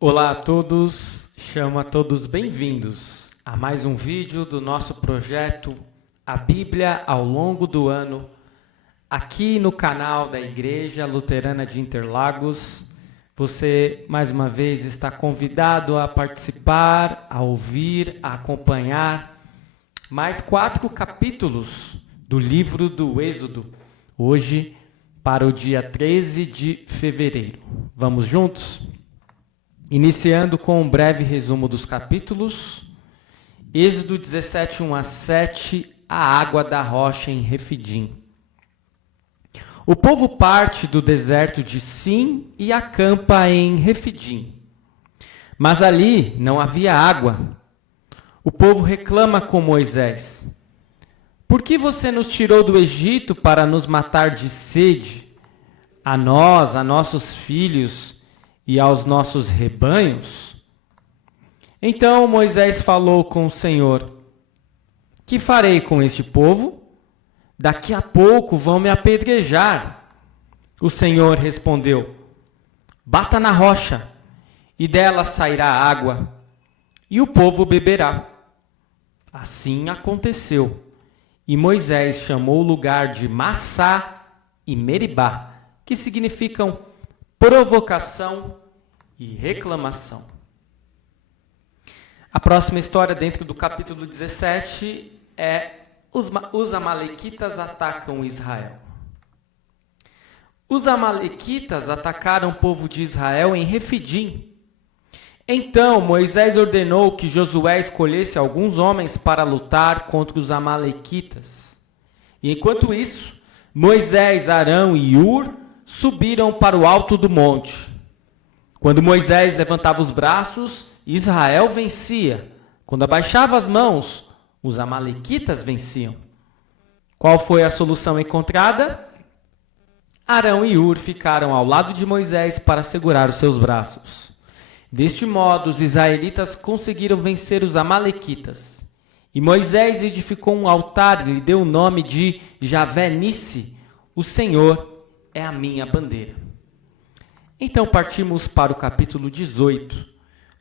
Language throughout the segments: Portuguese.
Olá a todos, chamo a todos bem-vindos a mais um vídeo do nosso projeto A Bíblia ao longo do ano, aqui no canal da Igreja Luterana de Interlagos. Você, mais uma vez, está convidado a participar, a ouvir, a acompanhar mais 4 capítulos do livro do Êxodo, hoje para o dia 13 de fevereiro. Vamos juntos? Iniciando com um breve resumo dos capítulos. Êxodo 17, 1 a 7, a água da rocha em Refidim. O povo parte do deserto de Sim e acampa em Refidim. Mas ali não havia água. O povo reclama com Moisés: por que você nos tirou do Egito para nos matar de sede, a nós, a nossos filhos e aos nossos rebanhos? Então Moisés falou com o Senhor: que farei com este povo? Daqui a pouco vão me apedrejar. O Senhor respondeu: bata na rocha, e dela sairá água, e o povo beberá. Assim aconteceu. E Moisés chamou o lugar de Massá e Meribá, que significam provocação e reclamação. A próxima história dentro do capítulo 17 é os amalequitas atacam Israel. Os amalequitas atacaram o povo de Israel em Refidim. Então Moisés ordenou que Josué escolhesse alguns homens para lutar contra os amalequitas. E enquanto isso, Moisés, Arão e Hur subiram para o alto do monte. Quando Moisés levantava os braços, Israel vencia. Quando abaixava as mãos, os amalequitas venciam. Qual foi a solução encontrada? Arão e Hur ficaram ao lado de Moisés para segurar os seus braços. Deste modo, os israelitas conseguiram vencer os amalequitas. E Moisés edificou um altar e lhe deu o nome de Javé Nissi, o Senhor é a minha bandeira. Então partimos para o capítulo 18,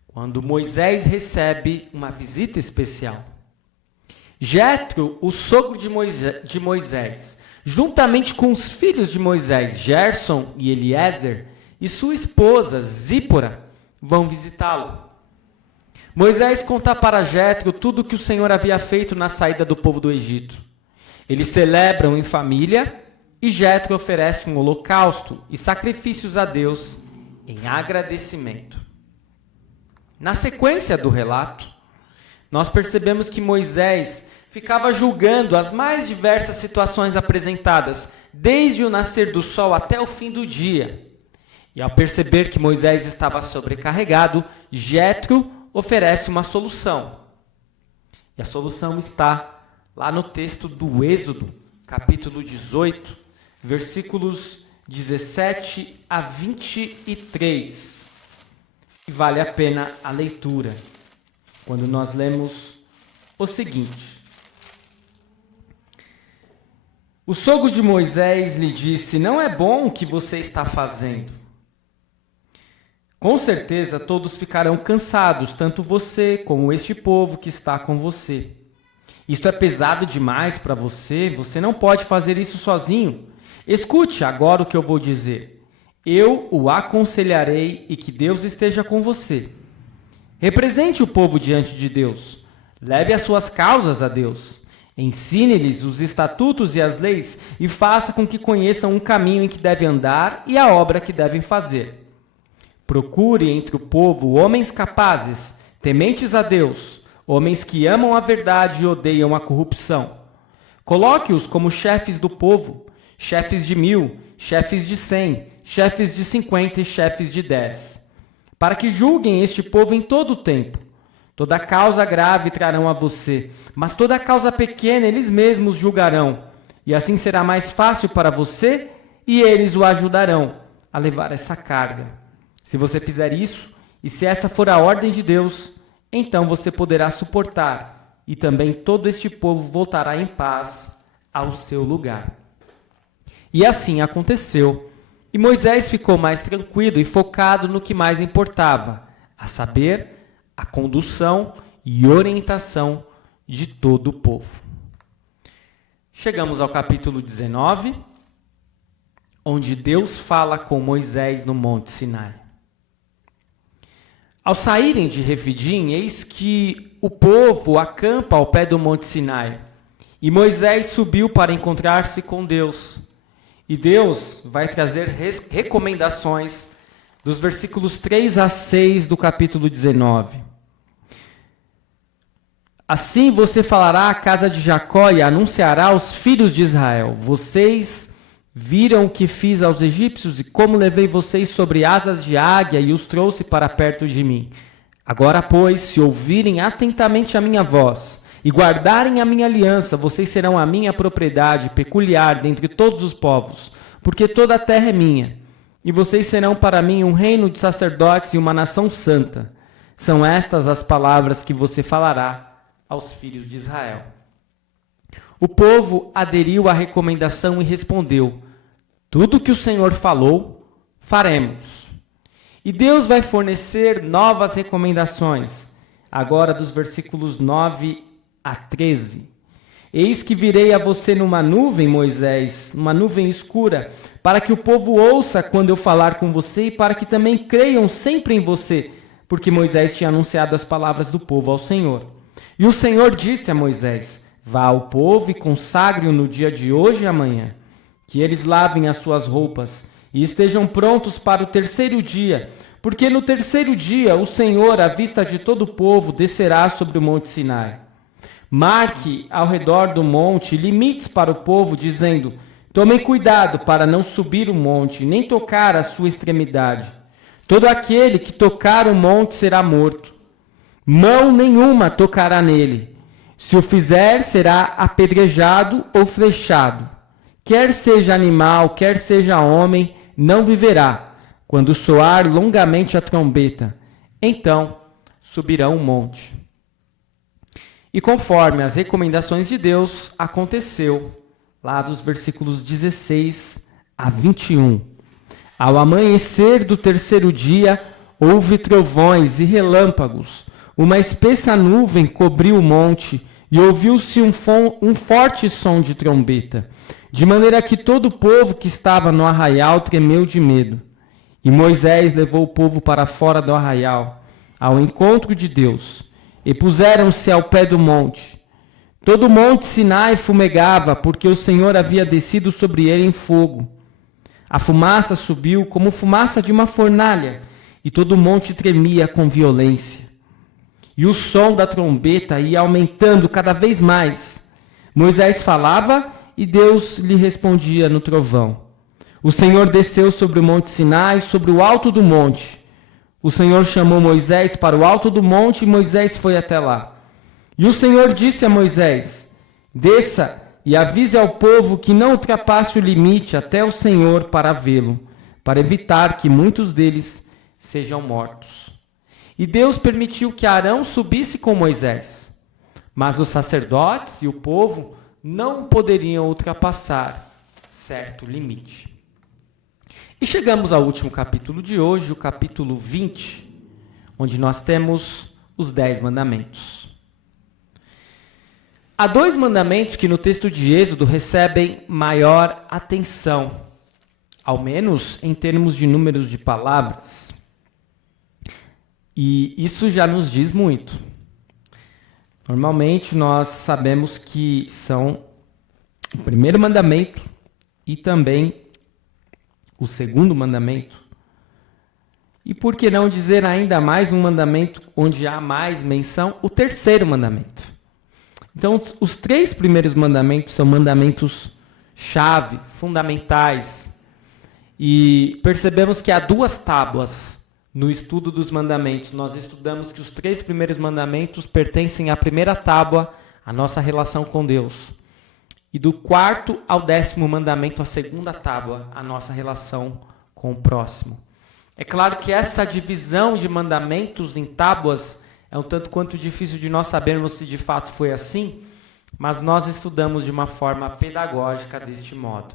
quando Moisés recebe uma visita especial. Jétro, o sogro de Moisés, juntamente com os filhos de Moisés, Gerson e Eliezer, e sua esposa, Zípora, vão visitá-lo. Moisés conta para Jétro tudo o que o Senhor havia feito na saída do povo do Egito. Eles celebram em família e Jétro oferece um holocausto e sacrifícios a Deus em agradecimento. Na sequência do relato, nós percebemos que Moisés ficava julgando as mais diversas situações apresentadas, desde o nascer do sol até o fim do dia. E ao perceber que Moisés estava sobrecarregado, Jétro oferece uma solução. E a solução está lá no texto do Êxodo, capítulo 18, versículos 17 a 23. E vale a pena a leitura, quando nós lemos o seguinte: o sogro de Moisés lhe disse: não é bom o que você está fazendo. Com certeza todos ficarão cansados, tanto você como este povo que está com você. Isto é pesado demais para você, você não pode fazer isso sozinho. Escute agora o que eu vou dizer. Eu o aconselharei e que Deus esteja com você. Represente o povo diante de Deus. Leve as suas causas a Deus. Ensine-lhes os estatutos e as leis e faça com que conheçam um caminho em que devem andar e a obra que devem fazer. Procure entre o povo homens capazes, tementes a Deus, homens que amam a verdade e odeiam a corrupção. Coloque-os como chefes do povo, chefes de 1000, chefes de 100, chefes de 50 e chefes de 10, para que julguem este povo em todo o tempo. Toda causa grave trarão a você, mas toda causa pequena eles mesmos julgarão, e assim será mais fácil para você e eles o ajudarão a levar essa carga. Se você fizer isso, e se essa for a ordem de Deus, então você poderá suportar, e também todo este povo voltará em paz ao seu lugar. E assim aconteceu. E Moisés ficou mais tranquilo e focado no que mais importava, a saber, a condução e orientação de todo o povo. Chegamos ao capítulo 19, onde Deus fala com Moisés no Monte Sinai. Ao saírem de Refidim, eis que o povo acampa ao pé do Monte Sinai. E Moisés subiu para encontrar-se com Deus. E Deus vai trazer recomendações dos versículos 3 a 6 do capítulo 19. Assim você falará à casa de Jacó e anunciará aos filhos de Israel: vocês viram o que fiz aos egípcios e como levei vocês sobre asas de águia e os trouxe para perto de mim. Agora, pois, se ouvirem atentamente a minha voz e guardarem a minha aliança, vocês serão a minha propriedade peculiar dentre todos os povos, porque toda a terra é minha. E vocês serão para mim um reino de sacerdotes e uma nação santa. São estas as palavras que você falará aos filhos de Israel. O povo aderiu à recomendação e respondeu: tudo que o Senhor falou, faremos. E Deus vai fornecer novas recomendações, agora dos versículos 9 a 13. Eis que virei a você numa nuvem, Moisés, uma nuvem escura, para que o povo ouça quando eu falar com você e para que também creiam sempre em você, porque Moisés tinha anunciado as palavras do povo ao Senhor. E o Senhor disse a Moisés: vá ao povo e consagre-o no dia de hoje e amanhã, que eles lavem as suas roupas e estejam prontos para o terceiro dia, porque no terceiro dia o Senhor, à vista de todo o povo, descerá sobre o monte Sinai. Marque ao redor do monte limites para o povo, dizendo: tomem cuidado para não subir o monte, nem tocar a sua extremidade. Todo aquele que tocar o monte será morto. Mão nenhuma tocará nele. Se o fizer, será apedrejado ou flechado. Quer seja animal, quer seja homem, não viverá, quando soar longamente a trombeta. Então subirão o monte. E conforme as recomendações de Deus, aconteceu, lá dos versículos 16 a 21. Ao amanhecer do terceiro dia, houve trovões e relâmpagos. Uma espessa nuvem cobriu o monte e ouviu-se um forte som de trombeta, de maneira que todo o povo que estava no arraial tremeu de medo. E Moisés levou o povo para fora do arraial, ao encontro de Deus, e puseram-se ao pé do monte. Todo o monte Sinai fumegava, porque o Senhor havia descido sobre ele em fogo. A fumaça subiu como fumaça de uma fornalha, e todo o monte tremia com violência. E o som da trombeta ia aumentando cada vez mais. Moisés falava e Deus lhe respondia no trovão. O Senhor desceu sobre o monte Sinai, sobre o alto do monte. O Senhor chamou Moisés para o alto do monte e Moisés foi até lá. E o Senhor disse a Moisés: desça e avise ao povo que não ultrapasse o limite até o Senhor para vê-lo, para evitar que muitos deles sejam mortos. E Deus permitiu que Arão subisse com Moisés, mas os sacerdotes e o povo não poderiam ultrapassar certo limite. E chegamos ao último capítulo de hoje, o capítulo 20, onde nós temos os 10 mandamentos. Há 2 mandamentos que no texto de Êxodo recebem maior atenção, ao menos em termos de números de palavras. E isso já nos diz muito. Normalmente nós sabemos que são o primeiro mandamento e também o segundo mandamento. E por que não dizer ainda mais um mandamento onde há mais menção? O terceiro mandamento. Então, os 3 primeiros mandamentos são mandamentos-chave, fundamentais. E percebemos que há 2 tábuas no estudo dos mandamentos. Nós estudamos que os 3 primeiros mandamentos pertencem à primeira tábua, a nossa relação com Deus. E do 4º ao 10º mandamento, a segunda tábua, a nossa relação com o próximo. É claro que essa divisão de mandamentos em tábuas é um tanto quanto difícil de nós sabermos se de fato foi assim, mas nós estudamos de uma forma pedagógica deste modo.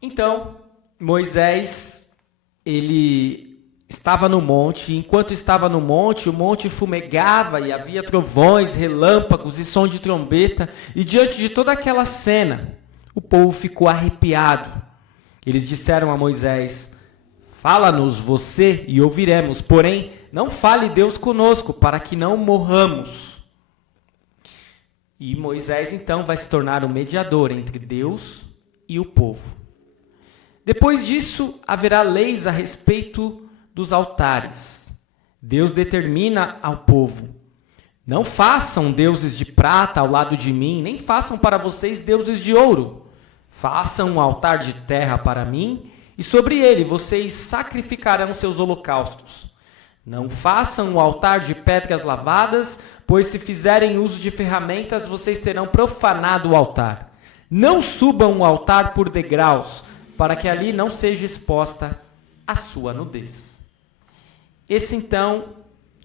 Então, Moisés, ele estava no monte, e enquanto estava no monte, o monte fumegava e havia trovões, relâmpagos e som de trombeta, e diante de toda aquela cena, o povo ficou arrepiado. Eles disseram a Moisés: fala-nos você e ouviremos, porém não fale Deus conosco, para que não morramos. E Moisés então vai se tornar o mediador entre Deus e o povo. Depois disso, haverá leis a respeito dos altares. Deus determina ao povo: não façam deuses de prata ao lado de mim, nem façam para vocês deuses de ouro. Façam um altar de terra para mim, e sobre ele vocês sacrificarão seus holocaustos. Não façam um altar de pedras lavadas, pois se fizerem uso de ferramentas, vocês terão profanado o altar. Não subam o altar por degraus, para que ali não seja exposta a sua nudez. Esse, então,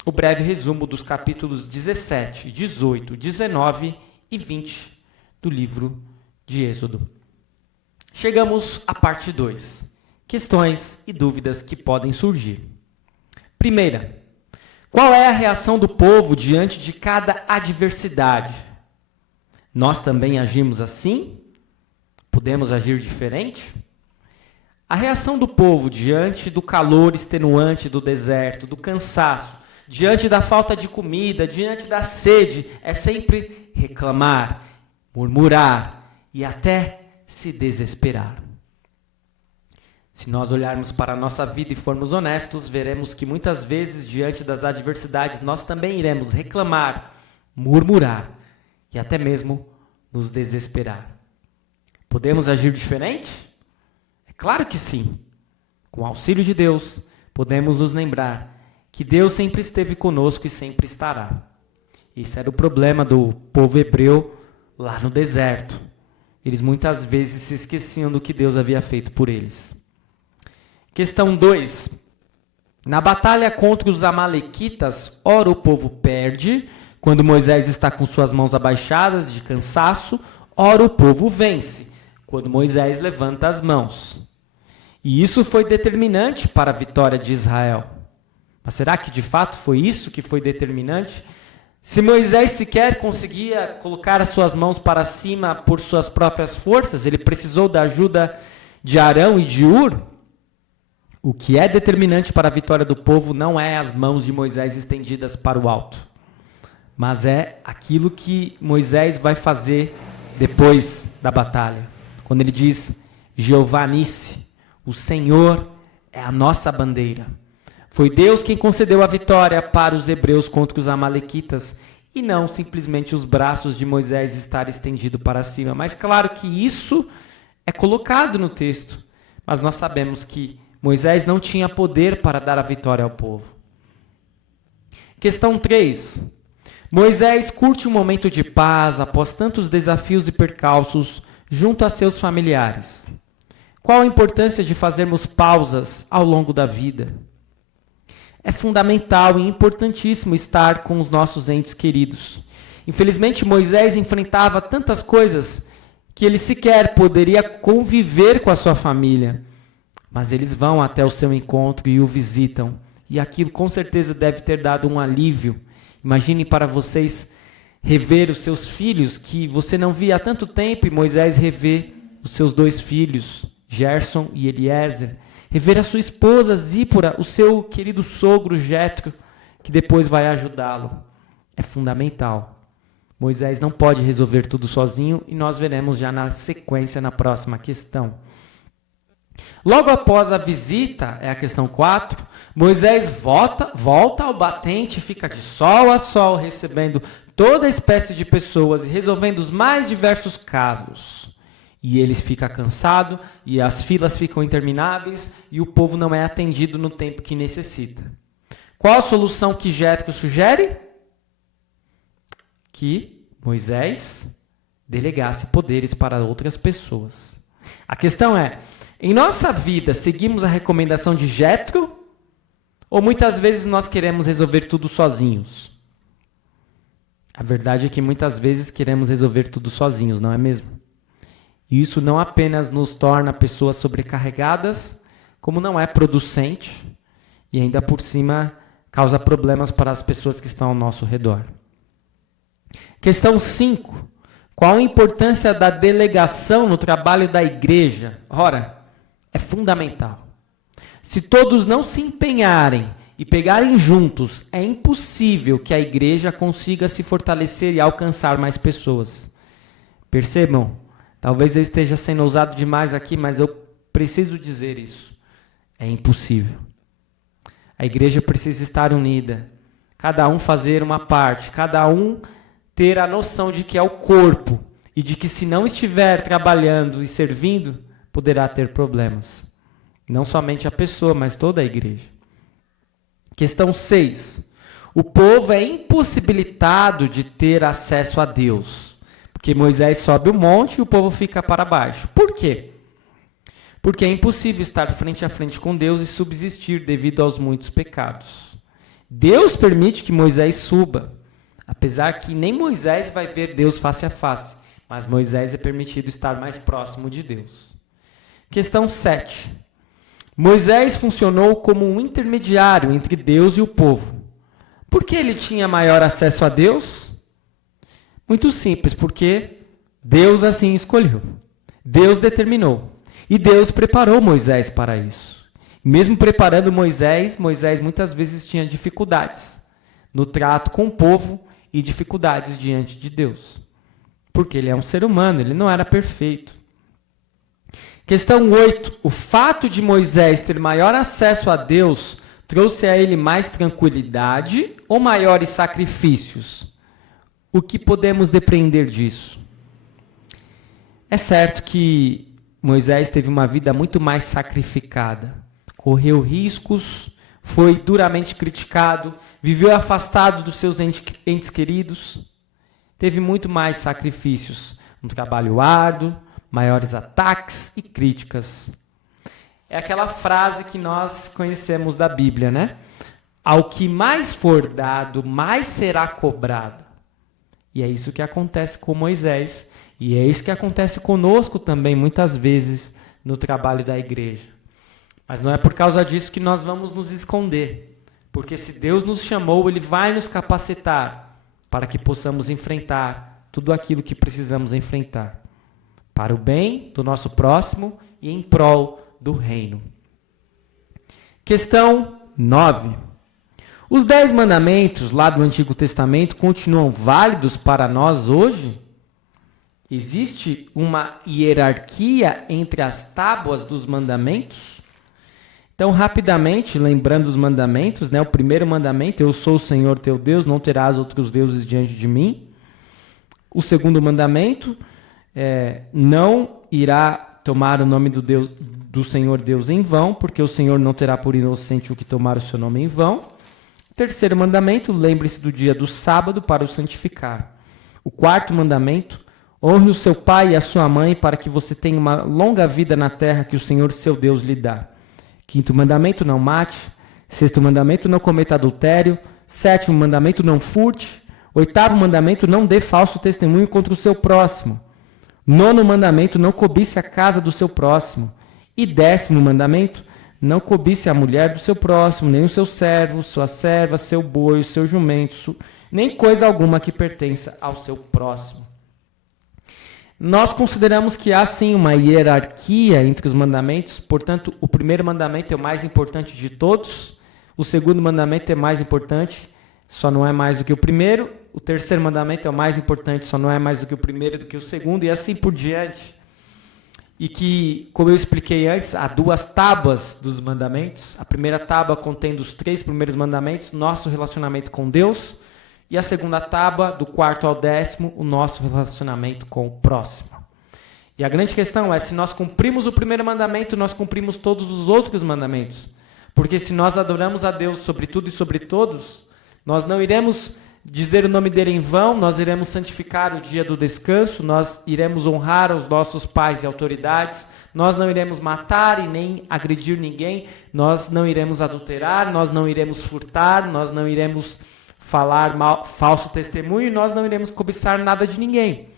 o breve resumo dos capítulos 17, 18, 19 e 20 do livro de Êxodo. Chegamos à parte 2. Questões e dúvidas que podem surgir. Primeira, qual é a reação do povo diante de cada adversidade? Nós também agimos assim? Podemos agir diferente? A reação do povo diante do calor extenuante do deserto, do cansaço, diante da falta de comida, diante da sede, é sempre reclamar, murmurar e até se desesperar. Se nós olharmos para a nossa vida e formos honestos, veremos que muitas vezes, diante das adversidades, nós também iremos reclamar, murmurar e até mesmo nos desesperar. Podemos agir diferente? É claro que sim. Com o auxílio de Deus, podemos nos lembrar que Deus sempre esteve conosco e sempre estará. Esse era o problema do povo hebreu lá no deserto. Eles muitas vezes se esqueciam do que Deus havia feito por eles. Questão 2. Na batalha contra os amalequitas, ora o povo perde, quando Moisés está com suas mãos abaixadas de cansaço, ora o povo vence, quando Moisés levanta as mãos. E isso foi determinante para a vitória de Israel. Mas será que de fato foi isso que foi determinante? Se Moisés sequer conseguia colocar as suas mãos para cima por suas próprias forças, ele precisou da ajuda de Arão e de Hur. O que é determinante para a vitória do povo não é as mãos de Moisés estendidas para o alto, mas é aquilo que Moisés vai fazer depois da batalha. Quando ele diz: Jeová Nissi, o Senhor é a nossa bandeira. Foi Deus quem concedeu a vitória para os hebreus contra os amalequitas, e não simplesmente os braços de Moisés estar estendido para cima. Mas claro que isso é colocado no texto, mas nós sabemos que Moisés não tinha poder para dar a vitória ao povo. Questão 3. Moisés curte um momento de paz após tantos desafios e percalços junto a seus familiares. Qual a importância de fazermos pausas ao longo da vida? É fundamental e importantíssimo estar com os nossos entes queridos. Infelizmente, Moisés enfrentava tantas coisas que ele sequer poderia conviver com a sua família. Mas eles vão até o seu encontro e o visitam. E aquilo com certeza deve ter dado um alívio. Imagine para vocês rever os seus filhos, que você não via há tanto tempo, e Moisés rever os seus 2 filhos, Gerson e Eliezer. Rever a sua esposa, Zípora, o seu querido sogro, Jetro, que depois vai ajudá-lo. É fundamental. Moisés não pode resolver tudo sozinho, e nós veremos já na sequência, na próxima questão. Logo após a visita, é a questão 4, Moisés volta ao batente e fica de sol a sol, recebendo toda espécie de pessoas e resolvendo os mais diversos casos. E ele fica cansado, e as filas ficam intermináveis, e o povo não é atendido no tempo que necessita. Qual a solução que Jetro sugere? Que Moisés delegasse poderes para outras pessoas. A questão é: em nossa vida, seguimos a recomendação de Jetro? Ou muitas vezes nós queremos resolver tudo sozinhos? A verdade é que muitas vezes queremos resolver tudo sozinhos, não é mesmo? E isso não apenas nos torna pessoas sobrecarregadas, como não é producente e ainda por cima causa problemas para as pessoas que estão ao nosso redor. Questão 5. Qual a importância da delegação no trabalho da igreja? Ora, é fundamental. Se todos não se empenharem e pegarem juntos, é impossível que a igreja consiga se fortalecer e alcançar mais pessoas. Percebam, talvez eu esteja sendo ousado demais aqui, mas eu preciso dizer isso. É impossível. A igreja precisa estar unida, cada um fazer uma parte, cada um ter a noção de que é o corpo e de que se não estiver trabalhando e servindo, poderá ter problemas. Não somente a pessoa, mas toda a igreja. Questão 6. O povo é impossibilitado de ter acesso a Deus, porque Moisés sobe o monte e o povo fica para baixo. Por quê? Porque é impossível estar frente a frente com Deus e subsistir devido aos muitos pecados. Deus permite que Moisés suba, apesar que nem Moisés vai ver Deus face a face, mas Moisés é permitido estar mais próximo de Deus. Questão 7. Moisés funcionou como um intermediário entre Deus e o povo. Por que ele tinha maior acesso a Deus? Muito simples, porque Deus assim escolheu. Deus determinou. E Deus preparou Moisés para isso. Mesmo preparando Moisés, Moisés muitas vezes tinha dificuldades no trato com o povo e dificuldades diante de Deus. Porque ele é um ser humano, ele não era perfeito. Questão 8. O fato de Moisés ter maior acesso a Deus trouxe a ele mais tranquilidade ou maiores sacrifícios? O que podemos depreender disso? É certo que Moisés teve uma vida muito mais sacrificada, correu riscos, foi duramente criticado, viveu afastado dos seus entes queridos, teve muito mais sacrifícios, um trabalho árduo, maiores ataques e críticas. É aquela frase que nós conhecemos da Bíblia, né? Ao que mais for dado, mais será cobrado. E é isso que acontece com Moisés. E é isso que acontece conosco também, muitas vezes, no trabalho da igreja. Mas não é por causa disso que nós vamos nos esconder. Porque se Deus nos chamou, Ele vai nos capacitar para que possamos enfrentar tudo aquilo que precisamos enfrentar. Para o bem do nosso próximo e em prol do reino. Questão 9. Os 10 mandamentos lá do Antigo Testamento continuam válidos para nós hoje? Existe uma hierarquia entre as tábuas dos mandamentos? Então, rapidamente, lembrando os mandamentos, né? O primeiro mandamento, eu sou o Senhor teu Deus, não terás outros deuses diante de mim. O segundo mandamento, não irá tomar o nome do Senhor Deus em vão, porque o Senhor não terá por inocente o que tomar o seu nome em vão. Terceiro mandamento, lembre-se do dia do sábado para o santificar. O quarto mandamento, honre o seu pai e a sua mãe para que você tenha uma longa vida na terra que o Senhor seu Deus lhe dá. Quinto mandamento, não mate. Sexto mandamento, não cometa adultério. Sétimo mandamento, não furte. Oitavo mandamento, não dê falso testemunho contra o seu próximo. Nono mandamento, não cobice a casa do seu próximo. E 10º mandamento, não cobice a mulher do seu próximo, nem o seu servo, sua serva, seu boi, o seu jumento, nem coisa alguma que pertença ao seu próximo. Nós consideramos que há sim uma hierarquia entre os mandamentos, portanto, o primeiro mandamento é o mais importante de todos, o segundo mandamento é mais importante, só não é mais do que o primeiro, o terceiro mandamento é o mais importante, só não é mais do que o primeiro, do que o segundo, e assim por diante. E que, como eu expliquei antes, há 2 tábuas dos mandamentos. A primeira tábua contém os 3 primeiros mandamentos, nosso relacionamento com Deus. E a segunda tábua, do 4º ao 10º, o nosso relacionamento com o próximo. E a grande questão é, se nós cumprimos o primeiro mandamento, nós cumprimos todos os outros mandamentos. Porque se nós adoramos a Deus sobre tudo e sobre todos, nós não iremos dizer o nome dele em vão, nós iremos santificar o dia do descanso, nós iremos honrar os nossos pais e autoridades, nós não iremos matar e nem agredir ninguém, nós não iremos adulterar, nós não iremos furtar, nós não iremos falar falso testemunho e nós não iremos cobiçar nada de ninguém.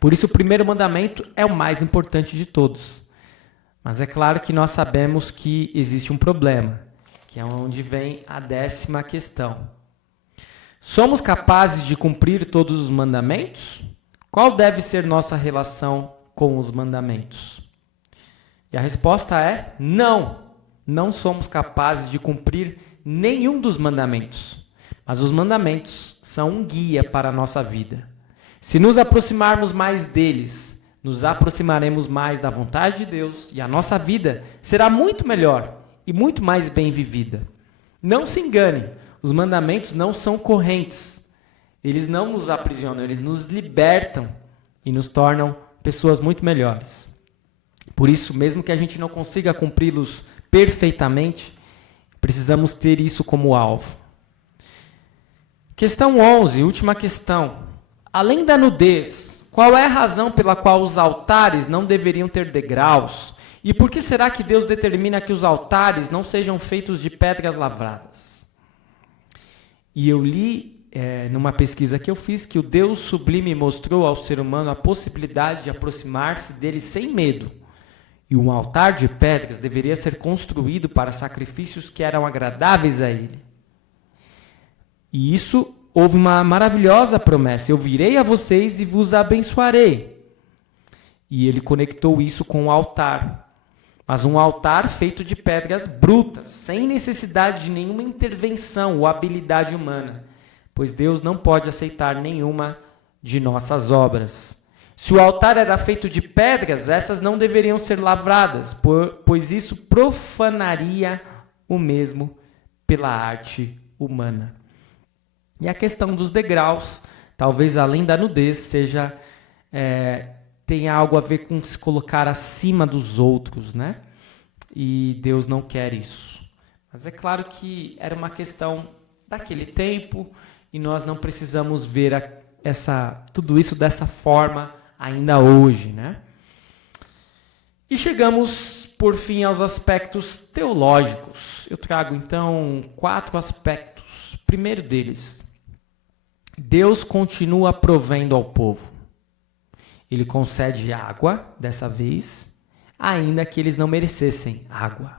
Por isso o primeiro mandamento é o mais importante de todos. Mas é claro que nós sabemos que existe um problema, que é onde vem a 10ª questão. Somos capazes de cumprir todos os mandamentos? Qual deve ser nossa relação com os mandamentos? E a resposta é não. Não somos capazes de cumprir nenhum dos mandamentos. Mas os mandamentos são um guia para a nossa vida. Se nos aproximarmos mais deles, nos aproximaremos mais da vontade de Deus e a nossa vida será muito melhor e muito mais bem vivida. Não se engane, os mandamentos não são correntes. Eles não nos aprisionam, eles nos libertam e nos tornam pessoas muito melhores. Por isso, mesmo que a gente não consiga cumpri-los perfeitamente, precisamos ter isso como alvo. Questão 11, última questão. Além da nudez, qual é a razão pela qual os altares não deveriam ter degraus? E por que será que Deus determina que os altares não sejam feitos de pedras lavradas? E eu li numa pesquisa que eu fiz que o Deus sublime mostrou ao ser humano a possibilidade de aproximar-se dele sem medo. E um altar de pedras deveria ser construído para sacrifícios que eram agradáveis a ele. E isso, houve uma maravilhosa promessa. Eu virei a vocês e vos abençoarei. E ele conectou isso com o altar. Mas um altar feito de pedras brutas, sem necessidade de nenhuma intervenção ou habilidade humana. Pois Deus não pode aceitar nenhuma de nossas obras. Se o altar era feito de pedras, essas não deveriam ser lavradas, pois isso profanaria o mesmo pela arte humana. E a questão dos degraus, talvez além da nudez, tenha algo a ver com se colocar acima dos outros, né? E Deus não quer isso. Mas é claro que era uma questão daquele tempo e nós não precisamos ver tudo isso dessa forma ainda hoje, né? E chegamos, por fim, aos aspectos teológicos. Eu trago, então, 4 aspectos. Primeiro deles, Deus continua provendo ao povo. Ele concede água, dessa vez, ainda que eles não merecessem água.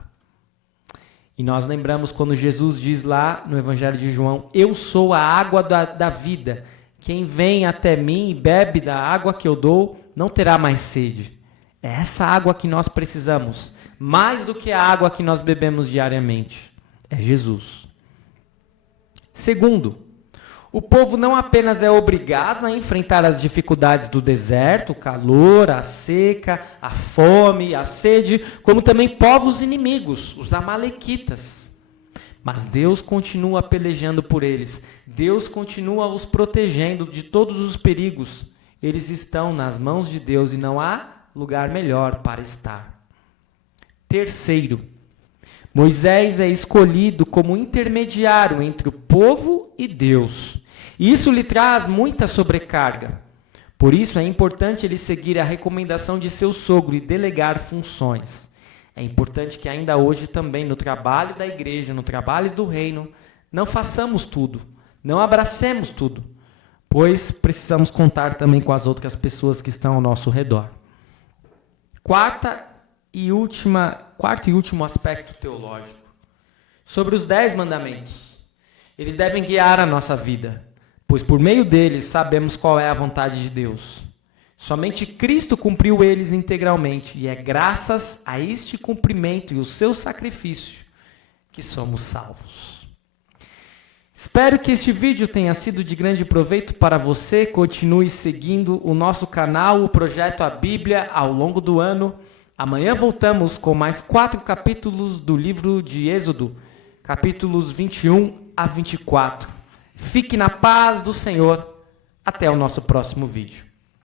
E nós lembramos quando Jesus diz lá no Evangelho de João, eu sou a água da vida. Quem vem até mim e bebe da água que eu dou, não terá mais sede. É essa água que nós precisamos, mais do que a água que nós bebemos diariamente. É Jesus. Segundo, o povo não apenas é obrigado a enfrentar as dificuldades do deserto, o calor, a seca, a fome, a sede, como também povos inimigos, os amalequitas. Mas Deus continua pelejando por eles. Deus continua os protegendo de todos os perigos. Eles estão nas mãos de Deus e não há lugar melhor para estar. Terceiro, Moisés é escolhido como intermediário entre o povo e Deus. E isso lhe traz muita sobrecarga. Por isso é importante ele seguir a recomendação de seu sogro e delegar funções. É importante que ainda hoje também no trabalho da igreja, no trabalho do reino, não façamos tudo, não abracemos tudo, pois precisamos contar também com as outras pessoas que estão ao nosso redor. Quarto e último aspecto teológico. Sobre os 10 mandamentos. Eles devem guiar a nossa vida, pois por meio deles sabemos qual é a vontade de Deus. Somente Cristo cumpriu eles integralmente, e é graças a este cumprimento e o seu sacrifício que somos salvos. Espero que este vídeo tenha sido de grande proveito para você. Continue seguindo o nosso canal, o Projeto A Bíblia, ao longo do ano. Amanhã voltamos com mais 4 capítulos do livro de Êxodo, capítulos 21 a 24. Fique na paz do Senhor. Até o nosso próximo vídeo.